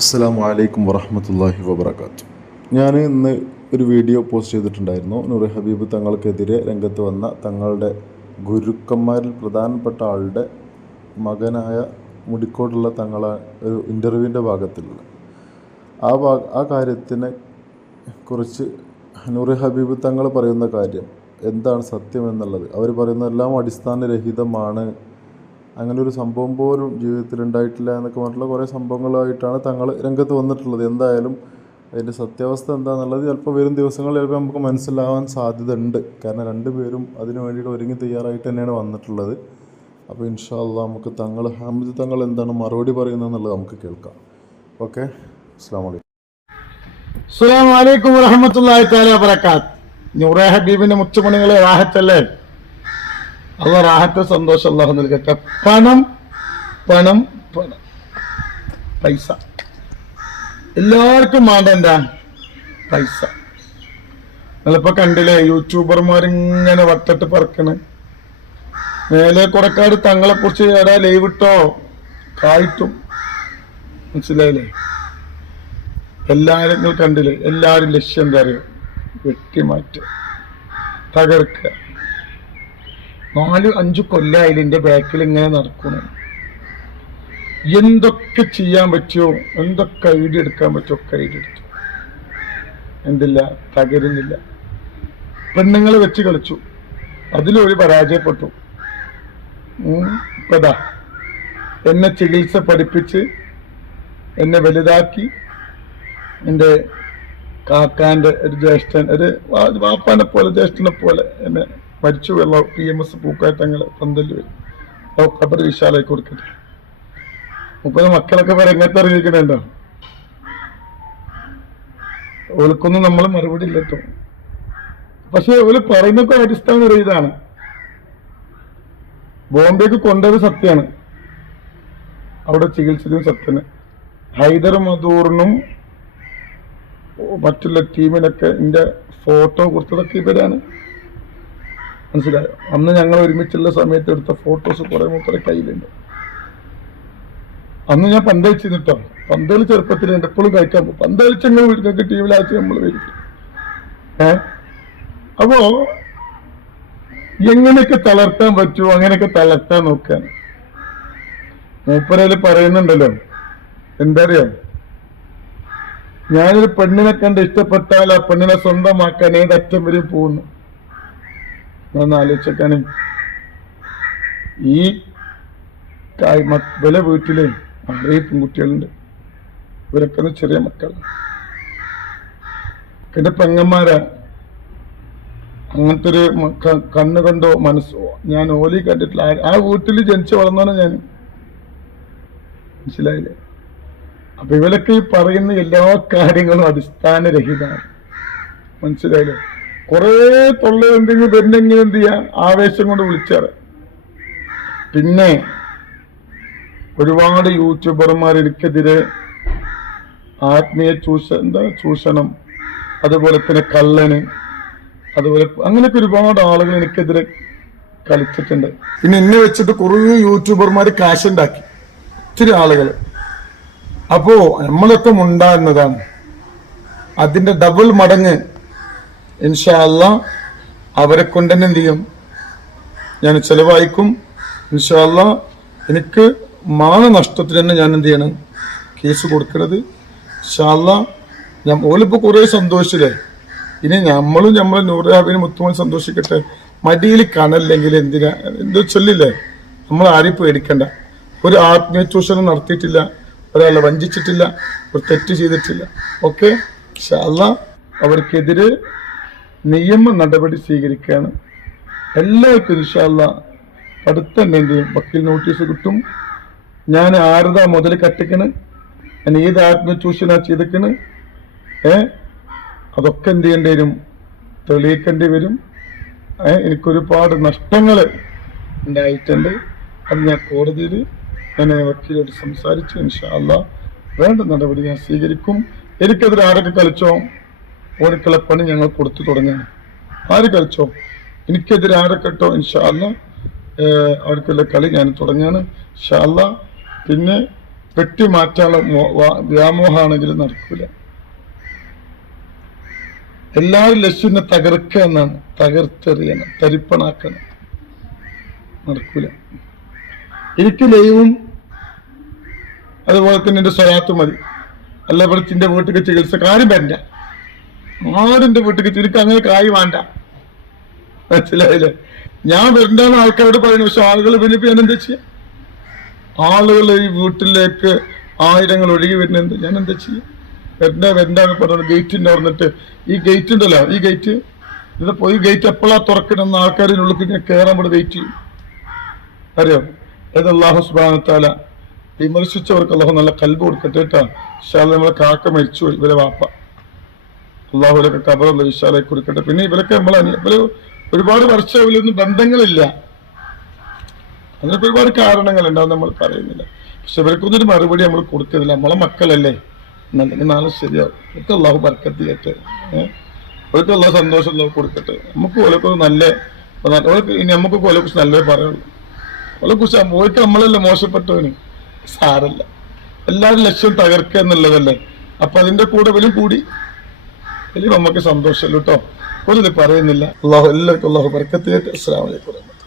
അസ്സാം വലൈക്കും വറഹമത്തല്ലാഹി വബർക്കാത്തു ഞാൻ ഇന്ന് ഒരു വീഡിയോ പോസ്റ്റ് ചെയ്തിട്ടുണ്ടായിരുന്നു. നൂർ ഹബീബ് തങ്ങൾക്കെതിരെ രംഗത്ത് വന്ന തങ്ങളുടെ ഗുരുക്കന്മാരിൽ പ്രധാനപ്പെട്ട ആളുടെ മകനായ മുടിക്കോടുള്ള തങ്ങളെ ഒരു ഇന്റർവ്യൂവിന്റെ ഭാഗത്തിലുള്ള ആ ഭാ ആ കാര്യത്തിനെ കുറിച്ച് നൂർ ഹബീബ് തങ്ങൾ പറയുന്ന കാര്യം എന്താണ് സത്യം എന്നുള്ളത്? അവർ പറയുന്നതെല്ലാം അടിസ്ഥാനരഹിതമാണ് അങ്ങനെ ഒരു സംഭവം പോലും ജീവിതത്തിൽ ഉണ്ടായിട്ടില്ല എന്നൊക്കെ പറഞ്ഞിട്ടുള്ള കുറേ സംഭവങ്ങളായിട്ടാണ് തങ്ങൾ രംഗത്ത് വന്നിട്ടുള്ളത്. എന്തായാലും അതിന്റെ സത്യാവസ്ഥ എന്താണെന്നുള്ളത് ചിലപ്പോൾ വരും ദിവസങ്ങളിൽ ചിലപ്പോൾ നമുക്ക് മനസ്സിലാവാൻ സാധ്യത ഉണ്ട് കാരണം രണ്ടുപേരും അതിനു വേണ്ടിയിട്ട് ഒരുങ്ങി തയ്യാറായിട്ട് തന്നെയാണ് വന്നിട്ടുള്ളത്. അപ്പോൾ ഇൻഷാല്ല നമുക്ക് തങ്ങൾ ഹാമിദ് തങ്ങൾ എന്താണ് മറുപടി പറയുന്നതെന്നുള്ളത് നമുക്ക് കേൾക്കാം. ഓക്കെ? അസ്സാം വലൈക്കും അസ്സലാമു അലൈക്കും വറഹമത്തുള്ളാഹി തആല വബറകാത്ത്. നൂറെ ഹബീബിന്റെ മുച്ചുമണികളെ റാഹത്തല്ലേ? അല്ല റാഹത്ത് സന്തോഷം അള്ളാഹു നൽകട്ടെ. പണം പണം പണം. പൈസ. എല്ലാവർക്കും വേണ്ട എന്താ? പൈസ. നിങ്ങളിപ്പോ കണ്ടില്ലേ യൂട്യൂബർമാരിങ്ങനെ വട്ടിട്ട് പറക്കണ്. മേലെ കുറക്കാട് തങ്ങളെ കുറിച്ച് എടാ ലൈവ് ഇട്ടോ? കായിട്ടും. മനസ്സിലായില്ലേ? നിങ്ങൾ കണ്ടില്ലേ? എല്ലാരും ലക്ഷ്യം എന്താ അറിയോ? വെട്ടിമാറ്റ തകർക്കുക. നാല് അഞ്ചു കൊല്ലായാലും എന്റെ ബാക്കിൽ ഇങ്ങനെ നടക്കണം. എന്തൊക്കെ ചെയ്യാൻ പറ്റുമോ എന്തൊക്കെ ഐഡിയ എടുക്കാൻ പറ്റുമോ ഒക്കെ ഐഡിയ എടുത്തു. എന്തില്ല തകരുന്നില്ല. പെണ്ണുങ്ങൾ വെച്ച് കളിച്ചു. അതിലൊരു പരാജയപ്പെട്ടു. ഇപ്പതാ. എന്നെ ചികിത്സ പഠിപ്പിച്ച് എന്നെ വലുതാക്കി. എന്റെ കാക്കാന്റെ ഒരു ജ്യേഷ്ഠൻ ഒരു വാപ്പാനെ പോലെ ജ്യേഷ്ഠനെ പോലെ എന്നെ മരിച്ചു വെള്ളം പി എം എസ് പൂക്കാറ്റങ്ങൾ പന്തൽ ഖബർ വിശാലായി കൊടുക്കട്ടെ. മുപ്പത് മക്കളൊക്കെ എങ്ങനത്തെ അറിയിക്കണുണ്ടോ ഓൾക്കൊന്നും നമ്മൾ മറുപടി ഇല്ലട്ടോ പക്ഷെ ഓൽ പറയുന്നൊക്കെ അടിസ്ഥാന ഇതാണ്. ബോംബെക്ക് കൊണ്ടത് സത്യമാണ് അവിടെ ചികിത്സിച്ചതും സത്യന് ഹൈദർ മധൂറിനും മറ്റുള്ള ടീമിനൊക്കെ എന്റെ ഫോട്ടോ കൊടുത്തതൊക്കെ ഇവരാണ്. മനസ്സിലായോ? അന്ന് ഞങ്ങൾ ഒരുമിച്ചുള്ള സമയത്ത് എടുത്ത ഫോട്ടോസ് കുറെ മൂപ്പരെ കയ്യിലുണ്ട്. അന്ന് ഞാൻ പന്തളിച്ചിട്ടോ പന്തളി ചെറുപ്പത്തിൽ എന്റെ എപ്പോഴും കഴിക്കാൻ പോകും പന്തളിച്ചങ്ങൾ വീട്ടിലേക്ക് ടി ടീമിലാച്ച് നമ്മൾ വരും ഏ? അപ്പോ എങ്ങനെയൊക്കെ തളർത്താൻ പറ്റുമോ അങ്ങനെയൊക്കെ തളർത്താൻ നോക്കാൻ മൂപ്പരയിൽ പറയുന്നുണ്ടല്ലോ. എന്താ അറിയോ? ഞാനൊരു പെണ്ണിനെ കണ്ട് ഇഷ്ടപ്പെട്ടാൽ ആ പെണ്ണിനെ സ്വന്തമാക്കാൻ ഏതറ്റം വരെ പോകുന്നു. ഒന്ന് ആലോചിച്ചേക്കാണ് ഈ വില വീട്ടിൽ വളരെ പെൺകുട്ടികളുണ്ട്. ഇവരൊക്കെ ചെറിയ മക്കളാണ് എന്റെ പെങ്ങന്മാരാ. അങ്ങനത്തെ ഒരു കണ്ണു കണ്ടോ മനസ്സോ ഞാൻ ഓലി കണ്ടിട്ടില്ല. ആ വീട്ടിൽ ജനിച്ചു വളർന്നാണ് ഞാൻ. മനസ്സിലായില്ലേ? അപ്പൊ ഇവരൊക്കെ ഈ പറയുന്ന എല്ലാ കാര്യങ്ങളും അടിസ്ഥാനരഹിതമാണ്. മനസ്സിലായില്ലേ? കുറെ തൊള്ള എന്തെങ്കിലും വരുന്നെങ്കിൽ എന്ത് ചെയ്യാം? ആവേശം കൊണ്ട് വിളിച്ചാറ് പിന്നെ ഒരുപാട് യൂട്യൂബർമാർ എനിക്കെതിരെ ആത്മീയ ചൂഷ എന്താ ചൂഷണം അതുപോലെ തന്നെ കള്ളന് അതുപോലെ അങ്ങനെയൊക്കെ ഒരുപാട് ആളുകൾ എനിക്കെതിരെ കളിച്ചിട്ടുണ്ട്. പിന്നെ എന്നെ വെച്ചിട്ട് കുറേ യൂട്യൂബർമാർ കാശുണ്ടാക്കി. ഒത്തിരി ആളുകൾ അപ്പോ നമ്മളൊക്കെ ഉണ്ടാകുന്നതാണ് അതിന്റെ ഡബിൾ മടങ്ങ് ഇൻഷാല്ല അവരെ കൊണ്ട് തന്നെ എന്ത് ചെയ്യും? ഞാൻ ചെലവായിക്കും. ഇൻഷാല്ല എനിക്ക് മാനനഷ്ടത്തിന് തന്നെ ഞാൻ എന്ത് ചെയ്യണം? കേസ് കൊടുക്കരുത്. ഇൻഷാല്ല ഞാൻ ഓലിപ്പോ കുറെ സന്തോഷിച്ചില്ലേ? ഇനി നമ്മളും നമ്മളെ നൂറാബിനും മുത്തുമായി സന്തോഷിക്കട്ടെ. മടിയിൽ കണല്ലെങ്കിൽ എന്തിനാ? എന്തോ ചൊല്ലില്ലേ? നമ്മൾ ആരെയും പേടിക്കണ്ട. ഒരു ആത്മീയ ചൂഷണം നടത്തിയിട്ടില്ല. ഒരാളെ വഞ്ചിച്ചിട്ടില്ല. ഒരു തെറ്റ് ചെയ്തിട്ടില്ല. ഓക്കെ? അവർക്കെതിരെ നിയമ നടപടി സ്വീകരിക്കുകയാണ് എല്ലാവർക്കും ഇൻഷാല്ല അടുത്ത തന്നെ എന്ത് വക്കീൽ നോട്ടീസ് കിട്ടും. ഞാൻ ആരതാ മുതൽ കട്ടിക്കണ് ഞാൻ ഏത് ആത്മചൂഷണ ചെയ്തിക്കണ്? ഏ? അതൊക്കെ എന്ത് ചെയ്യേണ്ടി വരും? തെളിയിക്കേണ്ടി വരും. എനിക്കൊരുപാട് നഷ്ടങ്ങൾ ഉണ്ടായിട്ടുണ്ട്. അത് ഞാൻ കോടതിയിൽ ഞാൻ വക്കീലോട് സംസാരിച്ചു. ഇൻഷാല്ല വേണ്ട നടപടി ഞാൻ സ്വീകരിക്കും. എനിക്കെതിരെ ആരൊക്കെ കളിച്ചോ? ഓടിക്കള പണി ഞങ്ങൾ കൊടുത്തു തുടങ്ങി. ആര് കളിച്ചോ? എനിക്കെതിരെ ആരക്കെട്ടോ ഇൻഷാല്ല അവർക്കുള്ള കളി ഞാൻ തുടങ്ങിയാണ് ഇൻഷാല്ല പിന്നെ വെട്ടി മാറ്റാനുള്ള വ്യാമോഹമാണെങ്കിലും നടക്കൂല. എല്ലാവരും ലക്ഷ്യനെ തകർക്കുക എന്നാണ്. തകർത്തെറിയണം തരിപ്പണാക്കണം. നടക്കൂല. എനിക്ക് ലൈവും അതുപോലെ തന്നെ എന്റെ സ്വരാത്തും മതി. അല്ല ഇവിടെ എന്റെ വീട്ടിലേക്ക് ചികിത്സ കാര്യം വരണ്ട ആടിന്റെ വീട്ടിൽ ചുരുക്കം അങ്ങനെ കായ് വേണ്ട. മനസ്സിലായില്ലേ? ഞാൻ വരണ്ടാണ് ആൾക്കാരോട് പറയുന്നത് പക്ഷെ ആളുകൾ പിന്നെ ഞാൻ എന്താ ചെയ്യാ? ആളുകൾ ഈ വീട്ടിലേക്ക് ആയിരങ്ങൾ ഒഴുകി വരുന്നുണ്ട് ഞാൻ എന്താ ചെയ്യാ? വരണ്ട വരണ്ടാന്ന് പറഞ്ഞു ഗേറ്റിന്റെ പറഞ്ഞിട്ട് ഈ ഗേറ്റ് ഉണ്ടല്ലോ ഈ ഗേറ്റ് ഇതിപ്പോ പോയി ഗേറ്റ് എപ്പോഴാ തുറക്കണമെന്ന് ആൾക്കാരിനുള്ളിൽ ഇങ്ങനെ കയറാൻ ഇവിടെ വെയിറ്റ് ചെയ്യും. അറിയോ? ഏത് അള്ളാഹു സുബാനത്താല വിമർശിച്ചവർക്ക് അള്ളാഹു നല്ല കൽബ് കൊടുക്കട്ടെ കേട്ടോ. നമ്മളെ കാക്ക മരിച്ചു ഇവരെ വാപ്പ. അള്ളാഹുലൊക്കെ കബറുള്ള വിശാലെ കൊടുക്കട്ടെ. പിന്നെ ഇവരൊക്കെ നമ്മൾ ഇവർ ഒരുപാട് വർഷം ഇവരൊന്നും ബന്ധങ്ങളില്ല. അതിനൊക്കെ ഒരുപാട് കാരണങ്ങളുണ്ടാവും നമ്മൾ പറയുന്നില്ല. പക്ഷെ ഇവർക്കൊന്നൊരു മറുപടി നമ്മൾ കൊടുക്കുന്നില്ല നമ്മളെ മക്കളല്ലേ. എന്നല്ലെങ്കിൽ നാളെ ശരിയാവും. ഒക്കെ അള്ളാഹു ബർക്കത്ത് ചെയ്യട്ടെ ഇവർക്ക് അള്ളാഹു സന്തോഷം അള്ളാഹു കൊടുക്കട്ടെ. നമുക്ക് ഓലക്കൊന്ന് നല്ല ഇനി നമുക്ക് ഓലെ കുറിച്ച് നല്ലതേ പറയുള്ളൂ. ഓലെ കുറിച്ച് ഓർക്ക് നമ്മളല്ലേ മോശപ്പെട്ടവന്? സാരല്ല. എല്ലാവരും ലക്ഷ്യം തകർക്കുക എന്നുള്ളതല്ലേ. അപ്പൊ അതിന്റെ കൂടെ വലിയ കൂടി വലിയ നമുക്ക് സന്തോഷമല്ലോ കേട്ടോ ഒന്നും പറയുന്നില്ല. അള്ളാഹു എല്ലാവർക്കും അള്ളാഹു ബർക്കത്ത് അസ്സാം അലൈക്കും